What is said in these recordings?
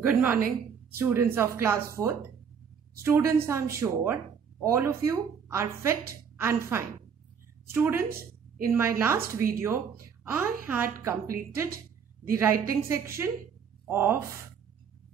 Good morning, students of class 4th. Students, I'm sure all of you are fit and fine. Students, in my last video, I had completed the writing section of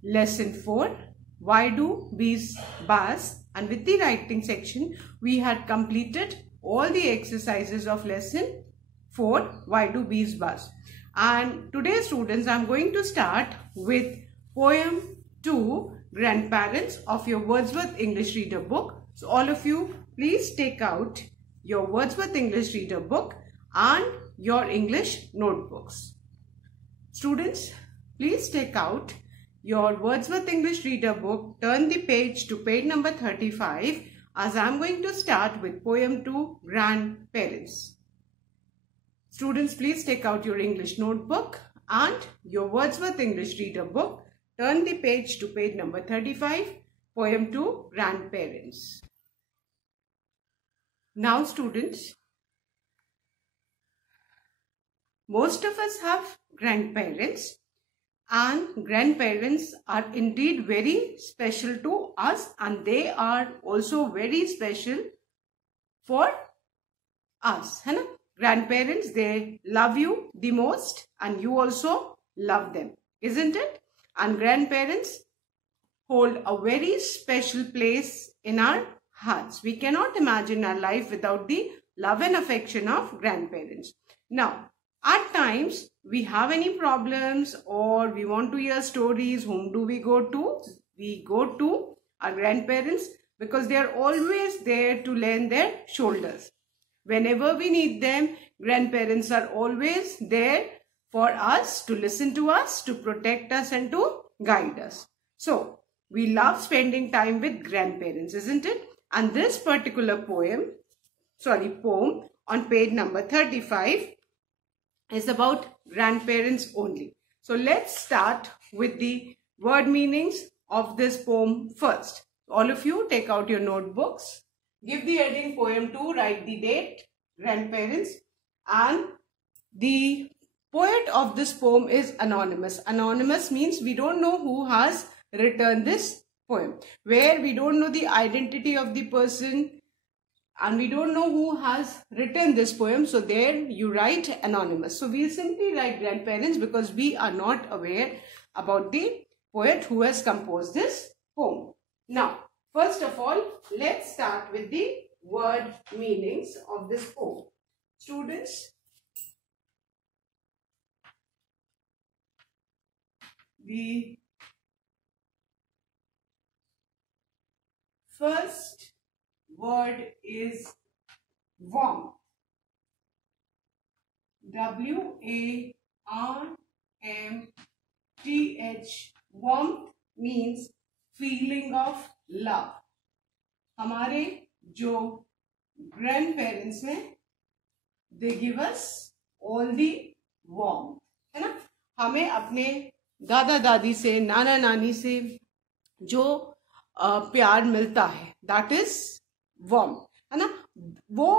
lesson 4, Why Do Bees Buzz? And with the writing section, we had completed all the exercises of lesson 4, Why Do Bees Buzz? And today, students, I'm going to start with Poem 2, Grandparents, of your Wordsworth English Reader book. So all of you, please take out your Wordsworth English Reader book and your English notebooks. Students, please take out your Wordsworth English Reader book, turn the page to page number 35, as I am going to start with Poem 2, Grandparents. Students, please take out your English notebook and your Wordsworth English Reader book. Turn the page to page number 35, Poem 2, Grandparents. Now, students, most of us have grandparents, and grandparents are indeed very special to us, and they are also very special for us. है ना? Grandparents, they love you the most and you also love them, isn't it? And grandparents hold a very special place in our hearts. We cannot imagine our life without the love and affection of grandparents. Now, at times we have any problems or we want to hear stories, whom do we go to? We go to our grandparents because they are always there to lend their shoulders. Whenever we need them, grandparents are always there for us, to listen to us, to protect us and to guide us. So, we love spending time with grandparents, isn't it? And this particular poem on page number 35 is about grandparents only. So, let's start with the word meanings of this poem first. All of you take out your notebooks. Give the heading Poem 2, write the date, grandparents, and the poet of this poem is anonymous. Anonymous means we don't know who has written this poem, where we don't know the identity of the person and we don't know who has written this poem. So there you write anonymous. So we simply write grandparents because we are not aware about the poet who has composed this poem. Now, first of all, let's start with the word meanings of this poem. Students, the first word is warmth. W-A-R-M-T-H. Warmth means feeling of love. हमारे जो grandparents हैं, they give us all the warmth, है ना? हमें अपने दादा दादी से, नाना नानी से जो प्यार मिलता है, that is warmth, है ना? वो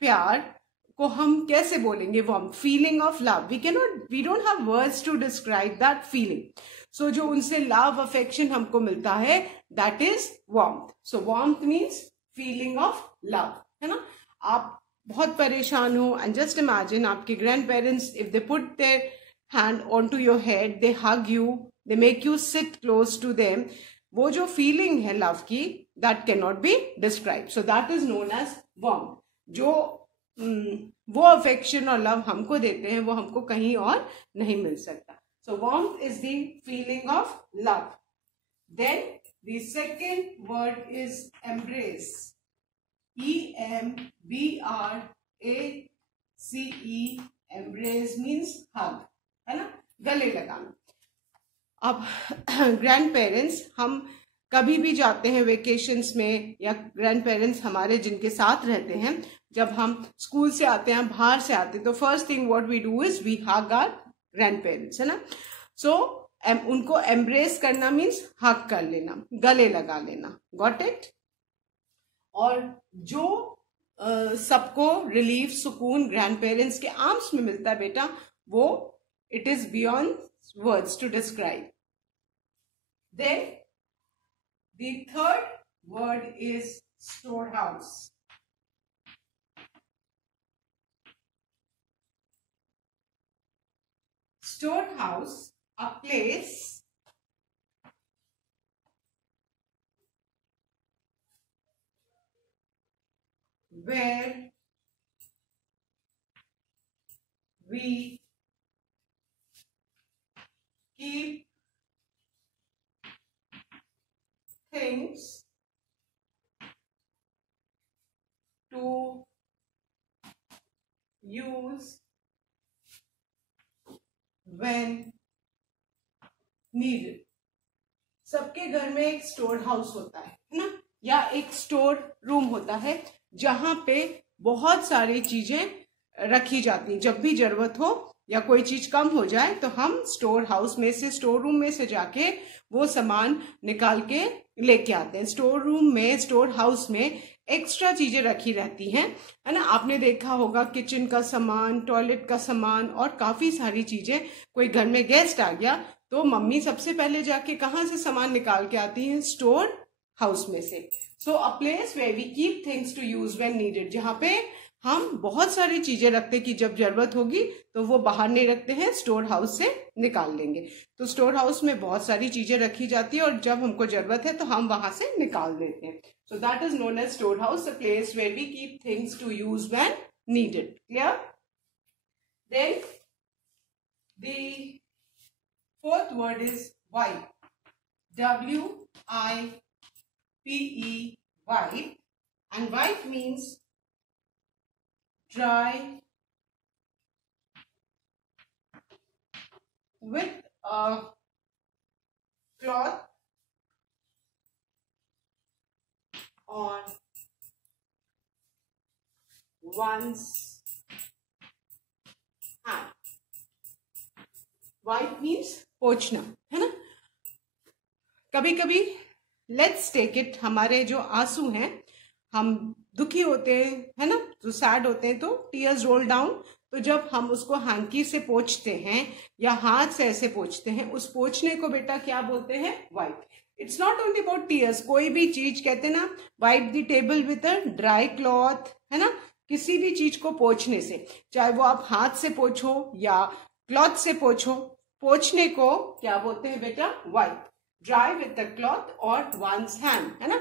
प्यार को हम कैसे बोलेंगे? warmth, feeling of love. We don't have words to describe that feeling. So जो उनसे love, affection हमको मिलता है, that is warmth. So warmth means feeling of love, है ना? आप बहुत परेशान हो and just imagine आपके grandparents, if they put their hand onto your head, they hug you, they make you sit close to them. वो जो feeling है love की, that cannot be described. So that is known as warmth. जो वो affection और love हमको देते हैं, वो हमको कहीं और नहीं मिल सकता. So warmth is the feeling of love. Then the second word is embrace. E-M-B-R-A-C-E. Embrace means hug, है ना? गले लगाना. अब grandparents, हम कभी भी जाते हैं वेकेशंस में, या grandparents हमारे जिनके साथ रहते हैं, जब हम स्कूल से आते हैं, बाहर से आते हैं, तो first thing what we do is we hug our grandparents, है ना? So उनको embrace करना means hug कर लेना, गले लगा लेना. Got it? और जो सबको रिलीफ, सुकून ग्रैंडपेरेंट्स के आर्म्स में मिलता है बेटा, वो it is beyond words to describe. Then the third word is storehouse. Storehouse, a place where we keep things to use when needed. सबके घर में एक स्टोर हाउस होता है ना, या एक स्टोर रूम होता है जहां पे बहुत सारी चीजें रखी जाती हैं। जब भी जरूरत हो या कोई चीज कम हो जाए तो हम स्टोर हाउस में से, स्टोर रूम में से जाके वो सामान निकाल के लेके आते हैं। स्टोर रूम में, स्टोर हाउस में एक्स्ट्रा चीजें रखी रहती हैं, है ना। आपने देखा होगा किचन का सामान, टॉयलेट का सामान और काफी सारी चीजें। कोई घर में गेस्ट आ गया तो मम्मी सबसे पहले जाके कहाँ से सामान निकाल के आती हैं? स्टोर हाउस में से। So a place where we keep things to use when needed, जहां पे हम बहुत सारी चीजें रखते हैं कि जब जरूरत होगी तो वो बाहर नहीं रखते हैं, स्टोर हाउस से निकाल लेंगे। तो स्टोर हाउस में बहुत सारी चीजें रखी जाती है और जब हमको जरूरत है तो हम वहां से निकाल देते हैं। So that is known as store house, a place where we keep things to use when needed. Clear? Then the fourth word is wipe. W-I-P-E, wipe. And wipe means dry with a cloth on one's hand. Wipe means पोंछना, है ना। कभी कभी let's take it, हमारे जो आंसू हैं, हम दुखी होते हैं, है ना, जो सैड होते हैं तो टीयर्स रोल डाउन। तो जब हम उसको हैंकी से पोंछते हैं या हाथ से ऐसे पोंछते हैं, उस पोंछने को बेटा क्या बोलते हैं? Wipe. It's not only about tears, कोई भी चीज, कहते हैं ना wipe the table with a dry cloth, है ना। किसी भी चीज को पोंछने से, चाहे वो आप हाथ से पोंछो या क्लॉथ से पोंछो, पोंछने को क्या बोलते हैं बेटा? Wipe. Dry with the cloth और वंस हैंड, है ना।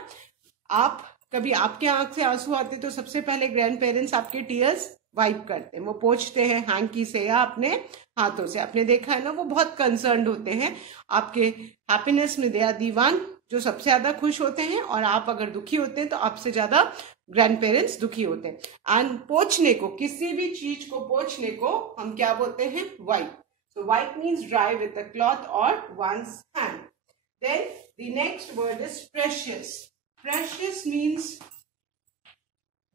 आप कभी, आपके आंख से आंसू आते तो सबसे पहले ग्रैंड पेरेंट्स आपके टीयर्स वाइप करते हैं, वो पोंछते हैं हैंकी से या अपने हाथों से। आपने देखा है ना, वो बहुत कंसर्न्ड होते हैं आपके हैप्पीनेस में। दे आर दी वन जो सबसे ज्यादा खुश होते हैं, और आप अगर दुखी होते हैं तो आपसे ज्यादा ग्रैंड पेरेंट्स दुखी होते हैं। एंड पोंछने को, किसी भी चीज को पोंछने को हम क्या बोलते हैं? Wipe. So wipe means dry with a cloth or one's hand. Then the next word is precious. Precious means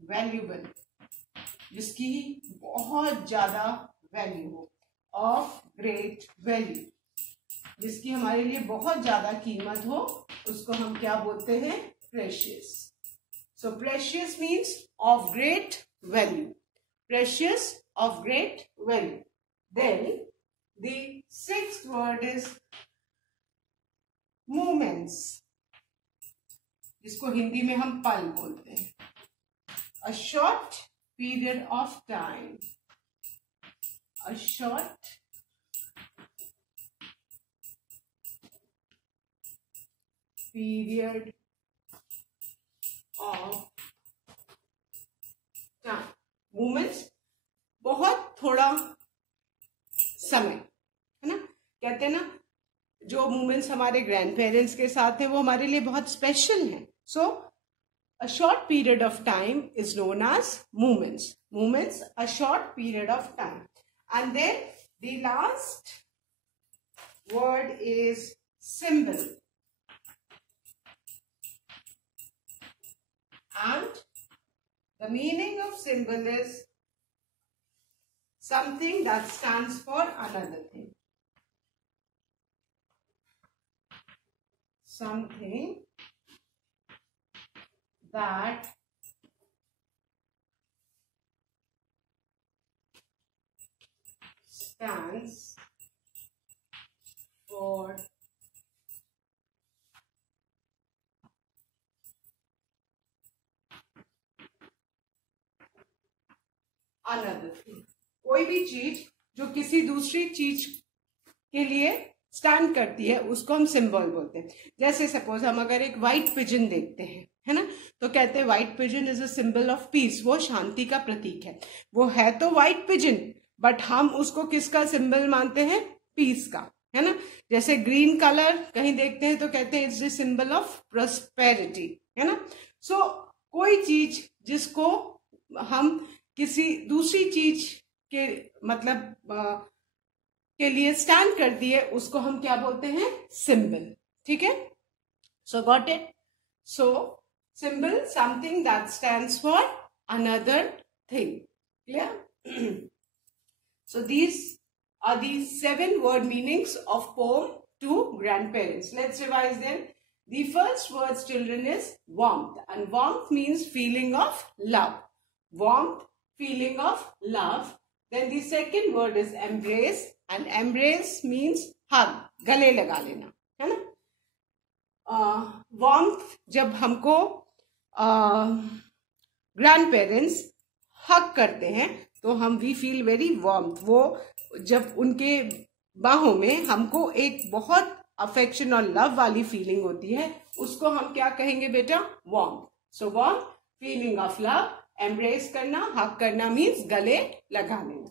valuable, जिसकी बहुत ज्यादा वैल्यू हो, of great value, जिसकी हमारे लिए बहुत ज्यादा कीमत हो, उसको हम क्या बोलते हैं? precious. So precious means of great value. Precious, of great value. Then the sixth word is moments, जिसको हिंदी में हम पल बोलते हैं। A short period of time. A short period of time. Moments, बहुत थोड़ा समय, है ना। कहते हैं ना, जो मोमेंट्स हमारे ग्रैंड पेरेंट्स के साथ हैं वो हमारे लिए बहुत स्पेशल हैं। So a short period of time is known as moments. Moments, a short period of time. And then the last word is symbol. And the meaning of symbol is something that stands for another thing. Something that stands for another thing. कोई भी चीज जो किसी दूसरी चीज के लिए stand करती है उसको हम सिंबल बोलते हैं. जैसे सपोज हम अगर एक व्हाइट पिजन देखते हैं, है ना, तो कहते हैं white pigeon is a symbol of peace. वो शांति का प्रतीक है. वो है तो व्हाइट पिजन, बट हम उसको किसका सिंबल मानते हैं? पीस का, है ना. जैसे ग्रीन कलर कहीं देखते हैं तो कहते हैं it's the symbol of prosperity, है ना. सो कोई चीज जिसको हम किसी दूसरी चीज के मतलब के लिए स्टैंड करती है उसको हम क्या बोलते हैं? सिंबल. ठीक है. सो got it. So symbol something that stands for another thing. Clear? So these are the 7 word meanings of poem to grandparents. Let's revise them. The first word, children, is warmth, and warmth means feeling of love. Warmth, feeling of love. Then the second word is embrace, and embrace means hug, गले लगा लेना, है ना. warmth जब हमको grandparents hug करते हैं तो हम वी फील वेरी वार्मथ. वो जब उनके बाहों में हमको एक बहुत अफेक्शन और लव वाली फीलिंग होती है उसको हम क्या कहेंगे बेटा? Warmth. So warm, feeling of love, embrace करना, हग करना मीन्स गले लगा लेना.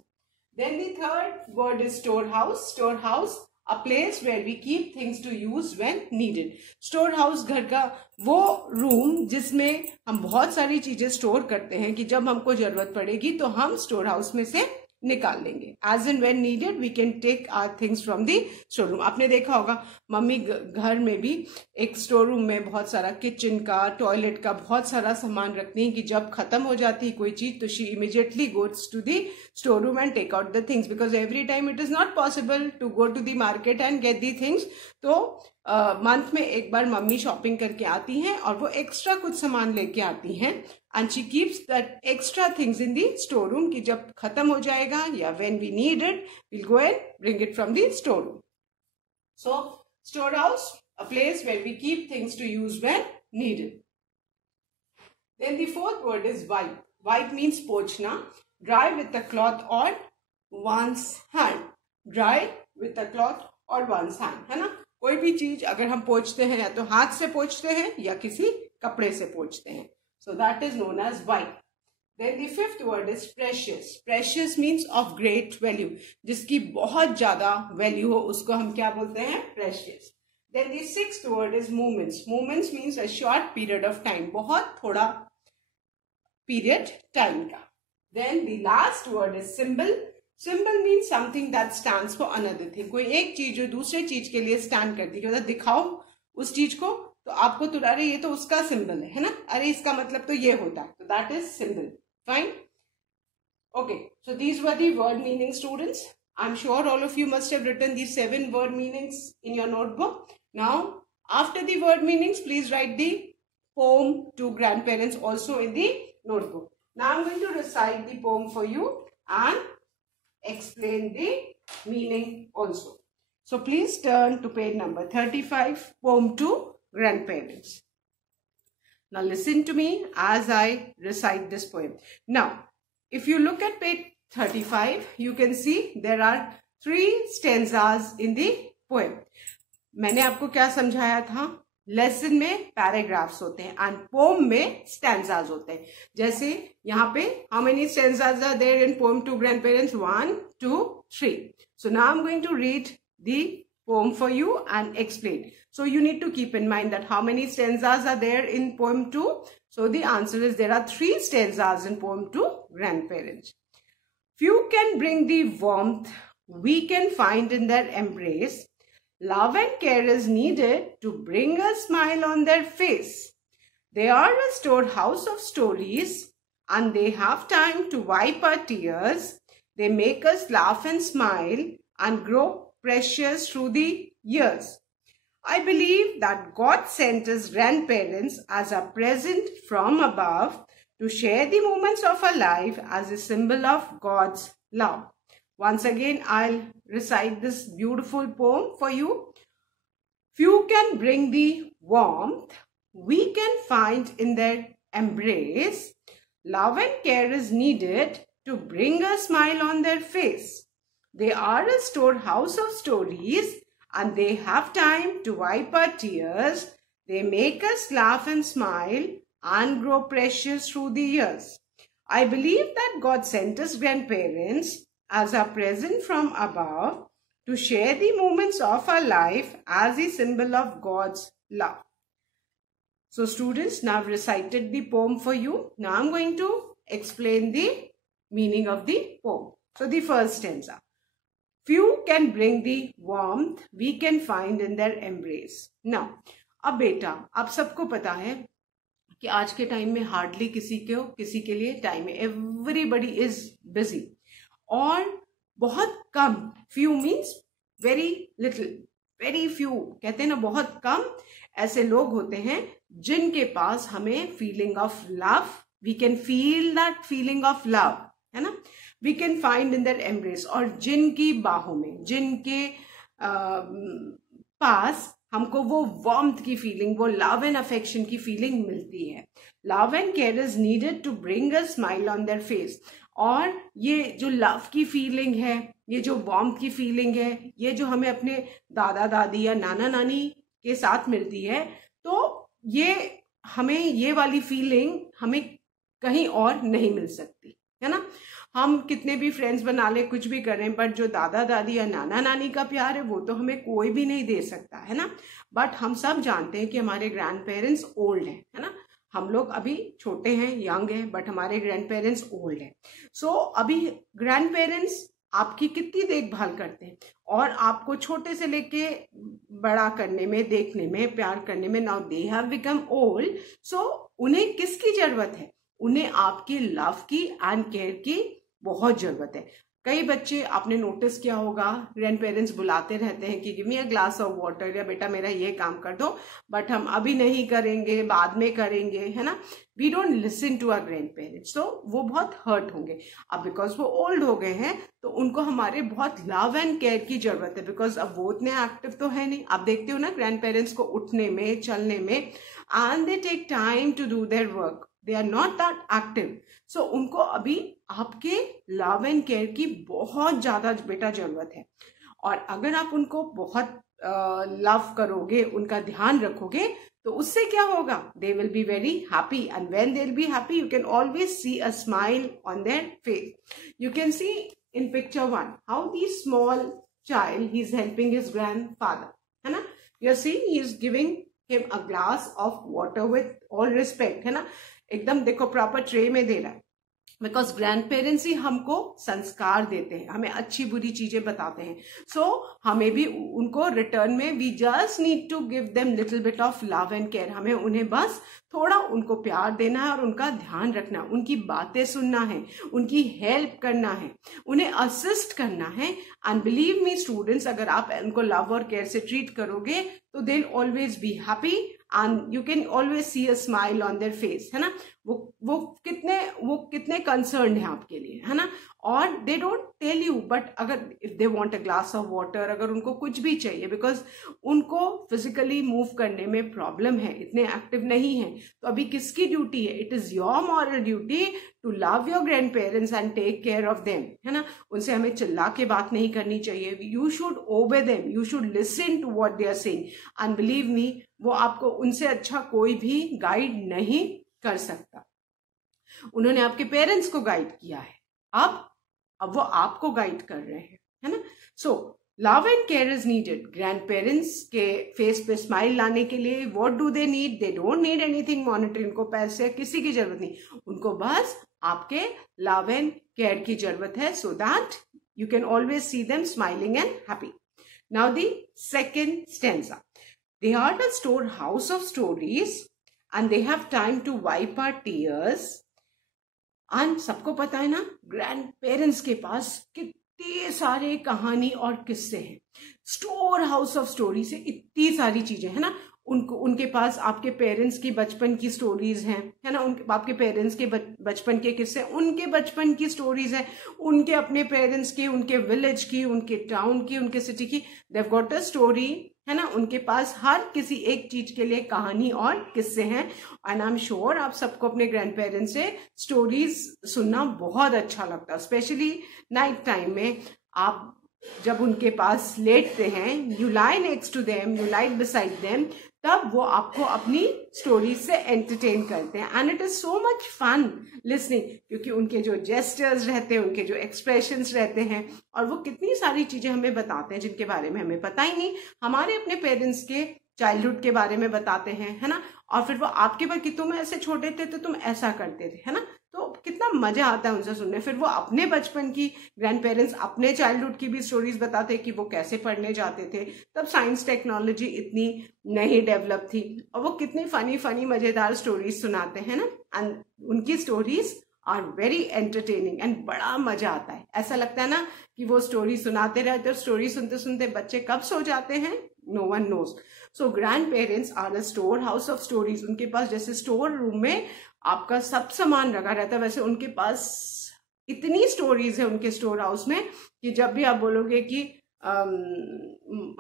Then the third word is store house. Store house, a place where we keep things to use when needed. Store house घर का वो रूम जिसमें हम बहुत सारी चीजें स्टोर करते हैं कि जब हमको जरूरत पड़ेगी तो हम स्टोर हाउस में से निकाल लेंगे. As and when needed we can take our things from the store room. आपने देखा होगा मम्मी घर में भी एक स्टोर रूम में बहुत सारा किचन का, टॉयलेट का बहुत सारा सामान रखती हैं कि जब खत्म हो जाती है कोई चीज तो she immediately goes to the store room and take out the things, because every time it is not possible to go to the market and get the things. तो मंथ में एक बार मम्मी शॉपिंग करके आती हैं और वो extra कुछ सामान लेके आती हैं and she keeps that extra things in the store room कि जब खत्म हो जाएगा या when we need it we'll go and bring it from the store room. So storehouse, a place where we keep things to use when needed. Then the fourth word is wipe. Wipe means पोंछना. Dry with a cloth on one's hand. Dry with a cloth on one's hand, है ना. कोई भी चीज अगर हम पोंछते हैं या तो हाथ से पोंछते हैं या किसी कपड़े से पोंछते हैं. So that is known as wipe. Then the fifth word is precious. Precious means of great value. जिसकी बहुत ज्यादा वैल्यू हो उसको हम क्या बोलते हैं? Precious. Then the sixth word is moments. Moments means a short period of time. बहुत थोड़ा period time का. Then the last word is symbol. Symbol means something that stands for another thing. कोई एक चीज जो दूसरे चीज के लिए stand करती है, मतलब दिखाओ उस चीज को तो आपको तो अरे ये तो उसका सिंबल है ना, अरे इसका मतलब तो ये होता है, तो that is symbol. Fine. Okay, so these were the word meaning students. I am sure all of you must have written the 7 word meanings in your notebook. Now after the word meanings please write the poem to grand parents also in the notebook. Now I am going to recite the poem for you and explain the meaning also. So please turn to page number 35, poem to grandparents. Now listen to me as I recite this poem. Now, if you look at page 35, you can see there are 3 stanzas in the poem. मैंने आपको क्या समझाया था? Lesson में paragraphs होते हैं and pome में stanzas होते हैं. जैसे यहाँ पे how many stanzas are there in poem to grand parents? 1, 2, 3. So now I'm going to read the poem for you and explain. So you need to keep in mind that how many stanzas are there in poem 2. So the answer is there are 3 stanzas in poem to grandparents. Few can bring the warmth we can find in their embrace. Love and care is needed to bring a smile on their face. They are a storehouse of stories and they have time to wipe our tears. They make us laugh and smile and grow precious through the years. I believe that God sent his grandparents as a present from above to share the moments of our life as a symbol of God's love. Once again, I'll recite this beautiful poem for you. Few can bring the warmth we can find in their embrace. Love and care is needed to bring a smile on their face. They are a storehouse of stories, and they have time to wipe our tears. They make us laugh and smile and grow precious through the years. I believe that God sent us grandparents as a present from above to share the moments of our life as a symbol of God's love. So students, now I've recited the poem for you. Now I'm going to explain the meaning of the poem. So the first stanza. Few can bring the warmth we can find in their embrace. Now, अब बेटा, आप सबको पता है कि आज के time में हार्डली किसी के लिए टाइम है. Everybody is busy. और बहुत कम, few means very little, very few कहते हैं ना, बहुत कम ऐसे लोग होते हैं जिनके पास हमें feeling of love, we can feel that feeling of love, है ना, we can find in their embrace. और जिनकी बाहों में, जिनके पास हमको वो वार्मथ की फीलिंग, वो लव एंड अफेक्शन की फीलिंग मिलती है. Love and care is needed to bring a smile on their face. और ये जो लव की फीलिंग है, ये जो वार्मथ की फीलिंग है, ये जो हमें अपने दादा दादी या नाना नानी के साथ मिलती है, तो ये हमें, ये वाली फीलिंग हमें कहीं और नहीं मिल सकती, है ना. हम कितने भी फ्रेंड्स बना ले, कुछ भी करें, बट जो दादा दादी या नाना नानी का प्यार है वो तो हमें कोई भी नहीं दे सकता, है ना. बट हम सब जानते हैं कि हमारे ग्रैंड पेरेंट्स ओल्ड हैं, है ना. हम लोग अभी छोटे हैं, यंग हैं, बट हमारे ग्रैंड पेरेंट्स ओल्ड हैं. सो अभी ग्रैंड पेरेंट्स आपकी कितनी देखभाल करते हैं और आपको छोटे से लेके बड़ा करने में, देखने में, प्यार करने में. Now they have become old, so उन्हें किसकी जरूरत है? उन्हें आपकी लव की एंड केयर की बहुत जरूरत है. कई बच्चे, आपने नोटिस किया होगा, ग्रैंड पेरेंट्स बुलाते रहते हैं कि give me a glass of water, या बेटा मेरा ये काम कर दो, बट हम अभी नहीं करेंगे, बाद में करेंगे, है ना. We don't listen to our grand parents. तो वो बहुत हर्ट होंगे. अब बिकॉज वो ओल्ड हो गए हैं तो उनको हमारे बहुत लव एंड केयर की जरूरत है. बिकॉज अब वो इतने एक्टिव तो है नहीं. आप देखते हो ना ग्रैंड पेरेंट्स को उठने में, चलने में, and they take time to do their work. They are not that active. So उनको अभी आपके लव एंड केयर की बहुत ज्यादा बेटा जरूरत है. और अगर आप उनको बहुत लव करोगे, उनका ध्यान रखोगे, तो उससे क्या होगा? They will be very happy. And when they will be happy, you can always see a smile on their face. You can see in picture 1 how the small child, he is helping his grandfather, है ना. You are seeing he is giving him a glass of water with all respect, है ना. एकदम देखो proper tray में दे रहा है. Because grand parents ही हमको संस्कार देते हैं, हमें अच्छी बुरी चीजें बताते हैं. सो हमें भी उनको रिटर्न में, we just need to give them little bit of love and care. हमें उन्हें बस थोड़ा उनको प्यार देना है और उनका ध्यान रखना, उनकी बातें सुनना है, उनकी हेल्प करना है, उन्हें असिस्ट करना है. एंड बिलीव मी स्टूडेंट्स, अगर आप उनको लव और केयर से ट्रीट करोगे तो they will always be happy and you can always see a smile on their face, है ना. वो कितने कंसर्न है आपके लिए, है ना. और they don't tell you, but अगर if they want a glass of water, अगर उनको कुछ भी चाहिए, बिकॉज उनको फिजिकली मूव करने में प्रॉब्लम है, इतने एक्टिव नहीं है, तो अभी किसकी ड्यूटी है? It is your moral duty to love your grand parents and take care of them, है ना. उनसे हमें चिल्ला के बात नहीं करनी चाहिए. You should obey them, you should listen to what they are saying. And believe me, वो आपको, उनसे अच्छा कोई भी गाइड नहीं कर सकता. उन्होंने आपके पेरेंट्स को गाइड किया है, अब वो आपको गाइड कर रहे हैं, है ना. So love and care is needed. Grand parents के फेस पे स्माइल लाने के लिए what do they need? They don't need anything monetary. उनको पैसे किसी की जरूरत नहीं, उनको बस आपके लव एंड केयर की जरूरत है, so that you can always see them smiling and happy. Now the second stanza. They are the store house of stories and they have time to wipe our tears. and सबको पता है ना, grand parents के पास कितने सारे कहानी और किस्से हैं. स्टोर हाउस ऑफ स्टोरी से इतनी सारी चीजें, है ना. उनके पास आपके पेरेंट्स की बचपन की स्टोरीज हैं, है ना. आपके पेरेंट्स के बचपन के किस्से, उनके बचपन की स्टोरीज हैं, उनके अपने पेरेंट्स की, उनके विलेज की, उनके टाउन की, उनके सिटी की. They have got a story है ना, उनके पास हर किसी एक चीज के लिए कहानी और किस्से हैं। एंड आई एम श्योर आप सबको अपने ग्रैंड पेरेंट्स से स्टोरीज सुनना बहुत अच्छा लगता है, स्पेशली नाइट टाइम में। आप जब उनके पास लेटते हैं, you lie next to them, you lie beside them, तब वो आपको अपनी स्टोरीज से एंटरटेन करते हैं। And it is so much fun listening, क्योंकि उनके जो जेस्चर्स रहते हैं, उनके जो एक्सप्रेशंस रहते हैं, और वो कितनी सारी चीजें हमें बताते हैं जिनके बारे में हमें पता ही नहीं। हमारे अपने पेरेंट्स के चाइल्डहुड के बारे में बताते हैं, है ना, और फिर वो आपके बारे कि तुम ऐसे छोटे थे तो तुम ऐसा करते थे, है ना, तो कितना मजा आता है उनसे सुनने। फिर वो अपने बचपन की, ग्रैंड पेरेंट्स अपने चाइल्डहुड की भी स्टोरीज बताते हैं कि वो कैसे पढ़ने जाते थे, तब साइंस टेक्नोलॉजी इतनी नहीं डेवलप थी, और वो कितनी फनी फनी मजेदार स्टोरीज सुनाते हैं ना। एंड उनकी stories are very entertaining and बड़ा मजा आता है। ऐसा लगता है ना कि वो स्टोरी सुनाते रहते, और स्टोरी सुनते सुनते बच्चे कब सो जाते हैं, no one knows. So grand parents are a store house of stories. उनके पास जैसे स्टोर रूम में आपका सब सामान रखा रहता है, वैसे उनके पास इतनी स्टोरीज है उनके स्टोर हाउस में कि जब भी आप बोलोगे कि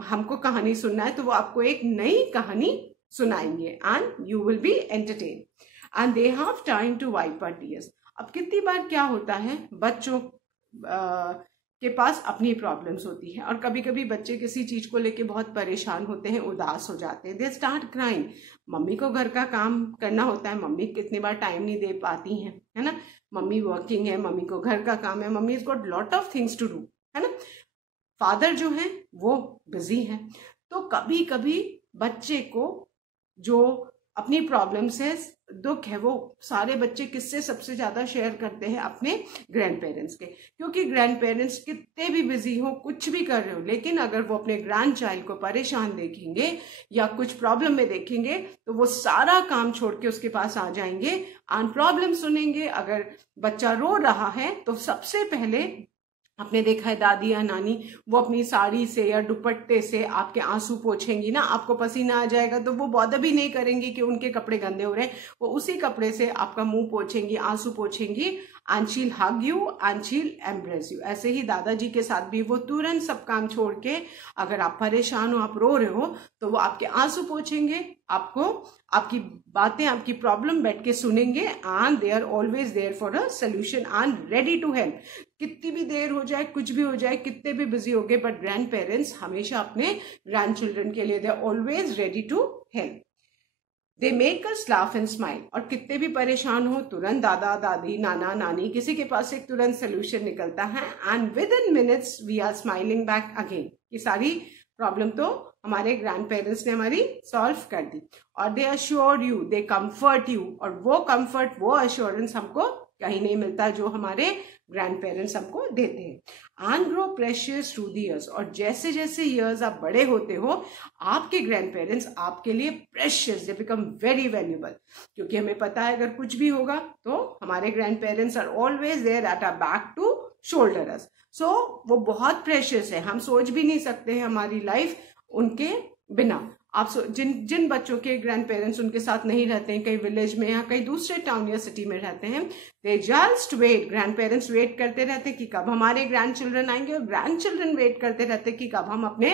हमको कहानी सुनना है, तो वो आपको एक नई कहानी सुनाएंगे and you will be entertain and they have time to wipe our tears. अब कितनी बार क्या होता है, बच्चों के पास अपनी प्रॉब्लम्स होती है, और कभी कभी बच्चे किसी चीज को लेके बहुत परेशान होते हैं, उदास हो जाते हैं, दे स्टार्ट क्राइंग। मम्मी को घर का काम करना होता है, मम्मी कितनी बार टाइम नहीं दे पाती हैं, है ना, मम्मी वर्किंग है, मम्मी को घर का काम है, mummy is got lot of things to do, है ना। फादर जो है वो बिजी है। तो कभी कभी बच्चे को जो अपनी प्रॉब्लम से दुख है, वो सारे बच्चे किससे सबसे ज्यादा शेयर करते हैं, अपने ग्रैंड पेरेंट्स के। क्योंकि ग्रैंड पेरेंट्स कितने भी बिजी हो, कुछ भी कर रहे हो, लेकिन अगर वो अपने ग्रैंड चाइल्ड को परेशान देखेंगे या कुछ प्रॉब्लम में देखेंगे, तो वो सारा काम छोड़ के उसके पास आ जाएंगे एंड प्रॉब्लम सुनेंगे। अगर बच्चा रो रहा है तो सबसे पहले आपने देखा है दादी या नानी, वो अपनी साड़ी से या दुपट्टे से आपके आंसू पोंछेंगी ना, आपको पसीना आ जाएगा तो वो बॉदर भी नहीं करेंगी कि उनके कपड़े गंदे हो रहे हैं, वो उसी कपड़े से आपका मुंह पोंछेंगी, आंसू पोंछेंगी, and she'll hug you and she'll embrace you. ऐसे ही दादाजी के साथ भी वो तुरंत सब काम छोड़ के, अगर आप परेशान हो, आप रो रहे हो, तो वो आपके आंसू पोंछेंगे, आपको आपकी बातें, आपकी प्रॉब्लम बैठ के सुनेंगे, and they are always there for a solution and ready to help. कितनी भी देर हो जाए, कुछ भी हो जाए, कितने भी बिजी हो गए, बट ग्रैंड पेरेंट्स हमेशा अपने ग्रैंड चिल्ड्रन के लिए they are always ready to help. They make us laugh and smile. और कितने भी परेशान हो, तुरंत दादा दादी, नाना नानी, किसी के पास एक तुरंत सोल्यूशन निकलता है, and within minutes we are smiling back again. ये सारी प्रॉब्लम तो हमारे ग्रैंड पेरेंट्स ने हमारी सॉल्व कर दी। और they assure you, they comfort you, और वो कंफर्ट, वो अश्योरेंस हमको कहीं नहीं मिलता जो हमारे ग्रैंड पेरेंट्स हमको देते हैं। And grow precious through the years. और जैसे जैसे इयर्स आप बड़े होते हो, आपके ग्रैंड पेरेंट्स आपके लिए precious, they become very valuable. क्योंकि हमें पता है अगर कुछ भी होगा तो हमारे grand parents are always there at our back to shoulder us. So वो बहुत प्रेशियस है, हम सोच भी नहीं सकते हैं हमारी लाइफ उनके बिना। आप जिन बच्चों के ग्रैंड पेरेंट्स उनके साथ नहीं रहते हैं, कहीं विलेज में या कहीं दूसरे टाउन या सिटी में रहते हैं, they just wait, grand parents wait करते रहते कि कब हमारे ग्रैंड चिल्ड्रन आएंगे, और ग्रैंड चिल्ड्रन वेट करते रहते कि कब हम अपने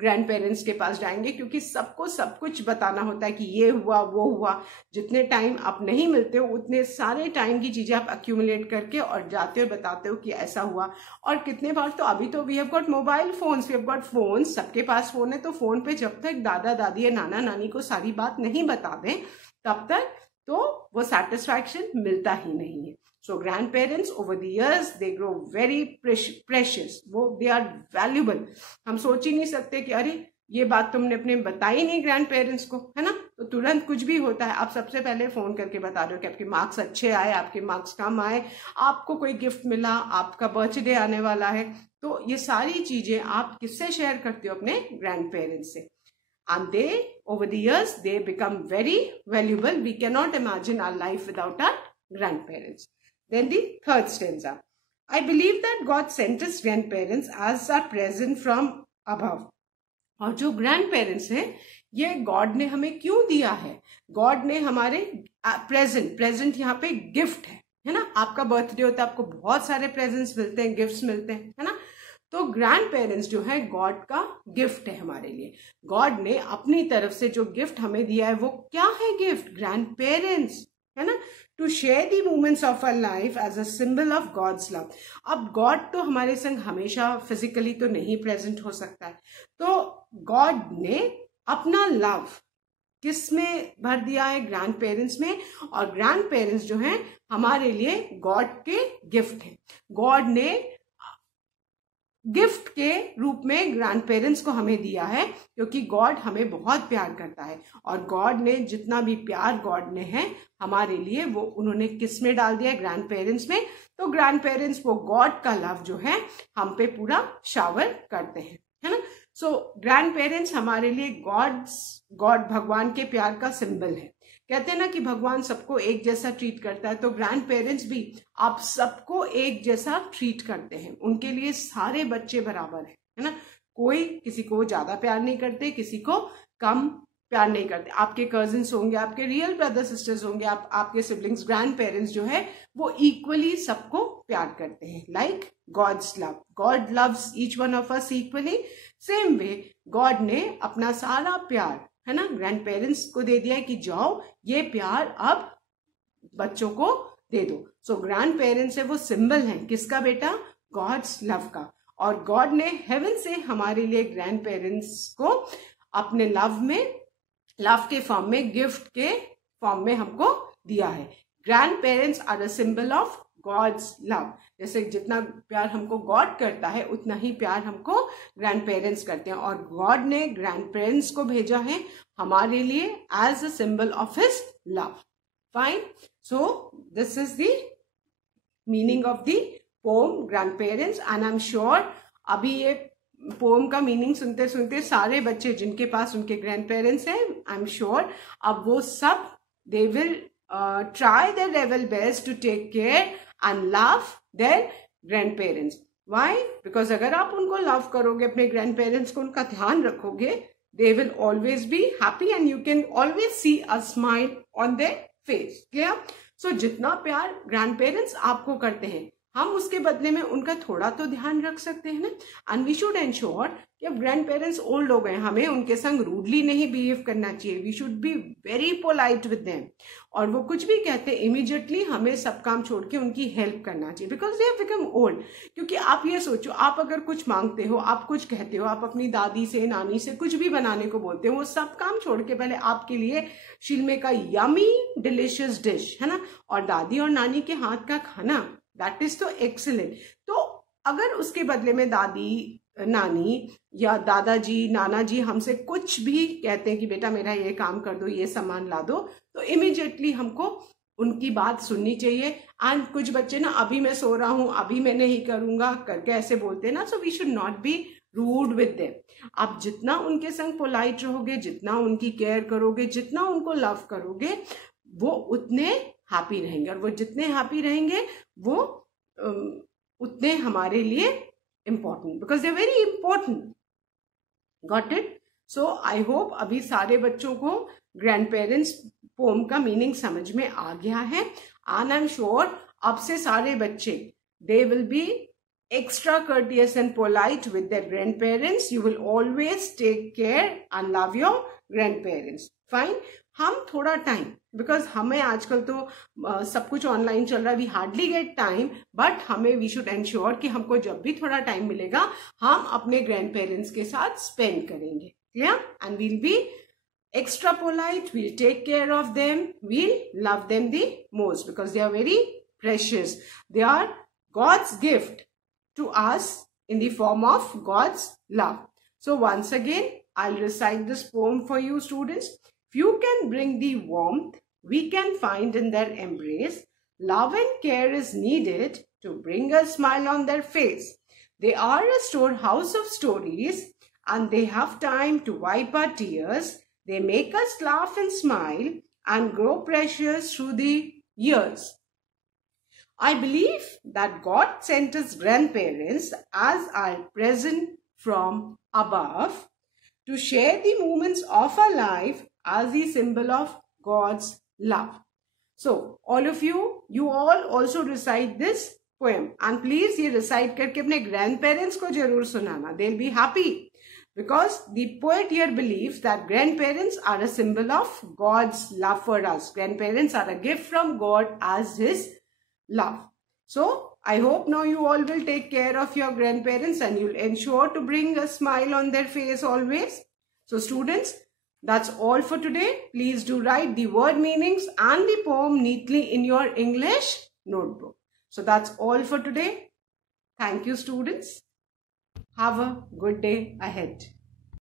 ग्रैंड पेरेंट्स के पास जाएंगे। क्योंकि सबको सब कुछ बताना होता है कि ये हुआ वो हुआ। जितने टाइम आप नहीं मिलते हो, उतने सारे टाइम की चीजें आप अक्यूमुलेट करके और जाते हो, बताते हो कि ऐसा हुआ। और कितने बार तो अभी तो we have got mobile phones, we have got phones, सबके पास फोन है, तो फोन पे जब तक दादा दादी या नाना नानी को सारी बात नहीं बता दें, तब तक तो वो सेटिस्फैक्शन मिलता ही नहीं है। सो grand parents over the years they grow very precious, वो दे आर वैल्यूएबल। हम सोच ही नहीं सकते कि अरे ये बात तुमने अपने बताई नहीं ग्रैंड पेरेंट्स को, है ना। तो तुरंत कुछ भी होता है, आप सबसे पहले फोन करके बता रहे हो कि आपके मार्क्स अच्छे आए, आपके मार्क्स कम आए, आपको कोई गिफ्ट मिला, आपका बर्थडे आने वाला है। तो ये सारी चीजें आप किससे शेयर करते हो, अपने ग्रैंड पेरेंट्स से। And they, over the years, they become very valuable. We cannot imagine our life without our grandparents. Then the third stanza. I believe that God sent us grandparents as our present from above. और जो grandparents हैं, ये God ने हमें क्यों दिया है? God ने हमारे present यहाँ पे गिफ्ट है ना। आपका बर्थडे होता है, आपको बहुत सारे प्रेजेंट्स मिलते हैं, गिफ्ट्स मिलते हैं, है ना। तो ग्रैंड पेरेंट्स जो है गॉड का गिफ्ट है हमारे लिए। गॉड ने अपनी तरफ से जो गिफ्ट हमें दिया है वो क्या है गिफ्ट? ग्रैंड पेरेंट्स, है ना। To share the moments of our life as a symbol of God's love. अब गॉड तो हमारे संग हमेशा फिजिकली तो नहीं प्रेजेंट हो सकता है, तो गॉड ने अपना लव किस में भर दिया है? ग्रैंड पेरेंट्स में। और ग्रैंड पेरेंट्स जो हैं हमारे लिए गॉड के गिफ्ट हैं। गॉड ने गिफ्ट के रूप में ग्रैंड पेरेंट्स को हमें दिया है, क्योंकि गॉड हमें बहुत प्यार करता है। और गॉड ने जितना भी प्यार गॉड ने है हमारे लिए वो उन्होंने किस में डाल दिया है? ग्रैंड पेरेंट्स में। तो ग्रैंड पेरेंट्स वो गॉड का लव जो है हम पे पूरा शावर करते हैं, है ना। सो ग्रैंड पेरेंट्स हमारे लिए गॉड भगवान के प्यार का सिंबल है। कहते हैं ना कि भगवान सबको एक जैसा ट्रीट करता है, तो ग्रैंड पेरेंट्स भी आप सबको एक जैसा ट्रीट करते हैं। उनके लिए सारे बच्चे बराबर है ना। कोई किसी को ज्यादा प्यार नहीं करते, किसी को कम प्यार नहीं करते। आपके कजिन्स होंगे, आपके रियल ब्रदर सिस्टर्स होंगे, आपके सिबलिंग्स, ग्रैंड पेरेंट्स जो है वो इक्वली सबको प्यार करते हैं। Like God's love, God loves each one of us equally. Same way God ने अपना सारा प्यार, है ना, ग्रैंड पेरेंट्स को दे दिया है कि जाओ ये प्यार अब बच्चों को दे दो। सो ग्रैंड पेरेंट्स है वो सिंबल है किसका बेटा? गॉड्स लव का। और गॉड ने हेवन से हमारे लिए ग्रैंड पेरेंट्स को अपने लव के फॉर्म में, गिफ्ट के फॉर्म में हमको दिया है। Grand parents are a symbol of God's love. जैसे जितना प्यार हमको गॉड करता है उतना ही प्यार हमको ग्रैंड पेरेंट्स करते हैं। और गॉड ने ग्रैंड पेरेंट्स को भेजा है हमारे लिए as a symbol of his love. Fine. So this is the meaning of the poem grand parents. And I am sure अभी ये पोम का मीनिंग सुनते सुनते सारे बच्चे जिनके पास उनके ग्रैंड पेरेंट्स हैं, आई एम श्योर अब वो सब they will try their level best to take care and love their grandparents. Why? Because अगर आप उनको love करोगे, अपने grandparents को उनका ध्यान रखोगे, they will always be happy and you can always see a smile on their face. Clear? So जितना प्यार grandparents आपको करते हैं हम उसके बदले में उनका थोड़ा तो ध्यान रख सकते हैं ना। एंड वी शुड एंश्योर कि अब ग्रैंड पेरेंट्स ओल्ड हो गए, हमें उनके संग रूडली नहीं बिहेव करना चाहिए। We should be very polite with them. और वो कुछ भी कहते हैं इमीडिएटली हमें सब काम छोड़ के उनकी हेल्प करना चाहिए, because they have become old. क्योंकि आप ये सोचो, आप अगर कुछ मांगते हो, आप कुछ कहते हो, आप अपनी दादी से, नानी से कुछ भी बनाने को बोलते हो, वो सब काम छोड़ के पहले आपके लिए शिलमे का यमी डिलिशियस डिश, है ना, और दादी और नानी के हाथ का खाना, दैट इज तो एक्सीलेंट। तो अगर उसके बदले में दादी, नानी या दादाजी, नाना जी हमसे कुछ भी कहते हैं कि बेटा मेरा ये काम कर दो, ये सामान ला दो, तो इमीडिएटली हमको उनकी बात सुननी चाहिए। एंड कुछ बच्चे ना अभी मैं सो रहा हूं, अभी मैं नहीं करूंगा करके ऐसे बोलते हैं ना। So we should not be rude with them. आप जितना उनके संग पोलाइट रहोगे, जितना उनकी केयर करोगे, जितना उनको लव करोगे, वो उतने हैप्पी रहेंगे। और वो जितने हैप्पी रहेंगे वो उतने हमारे लिए important, because they are very important. Got it? So I hope अभी सारे बच्चों को ग्रैंड पेरेंट्स पोम का मीनिंग समझ में आ गया है। एंड आई एम श्योर अब से सारे बच्चे they will be extra courteous and polite with their grandparents. You will always take care and love your grandparents. Fine. हम थोड़ा टाइम, बिकॉज हमें आजकल तो सब कुछ ऑनलाइन चल रहा है, we hardly get time, but हमें वी शुड एंश्योर कि हमको जब भी थोड़ा टाइम मिलेगा हम अपने ग्रैंड पेरेंट्स के साथ स्पेंड करेंगे। Clear? And we'll be extra polite, we'll take care of them, we'll love them the most, because they are very precious. They are God's gift to us in the form of God's love. So once again, I'll recite this poem for you students. Few can bring the warmth we can find in their embrace. Love and care is needed to bring a smile on their face. They are a storehouse of stories and they have time to wipe our tears. They make us laugh and smile and grow precious through the years. I believe that God sent his grandparents as our present from above to share the moments of our life as the symbol of God's love. So, all of you all also recite this poem. And please ये recite करके अपने grandparents को जरूर सुनाना. They'll be happy. Because the poet here believes that grandparents are a symbol of God's love for us. Grandparents are a gift from God as His love. So, I hope now you all will take care of your grandparents and you'll ensure to bring a smile on their face always. So, students, that's all for today. Please do write the word meanings and the poem neatly in your English notebook. So, that's all for today. Thank you, students. Have a good day ahead.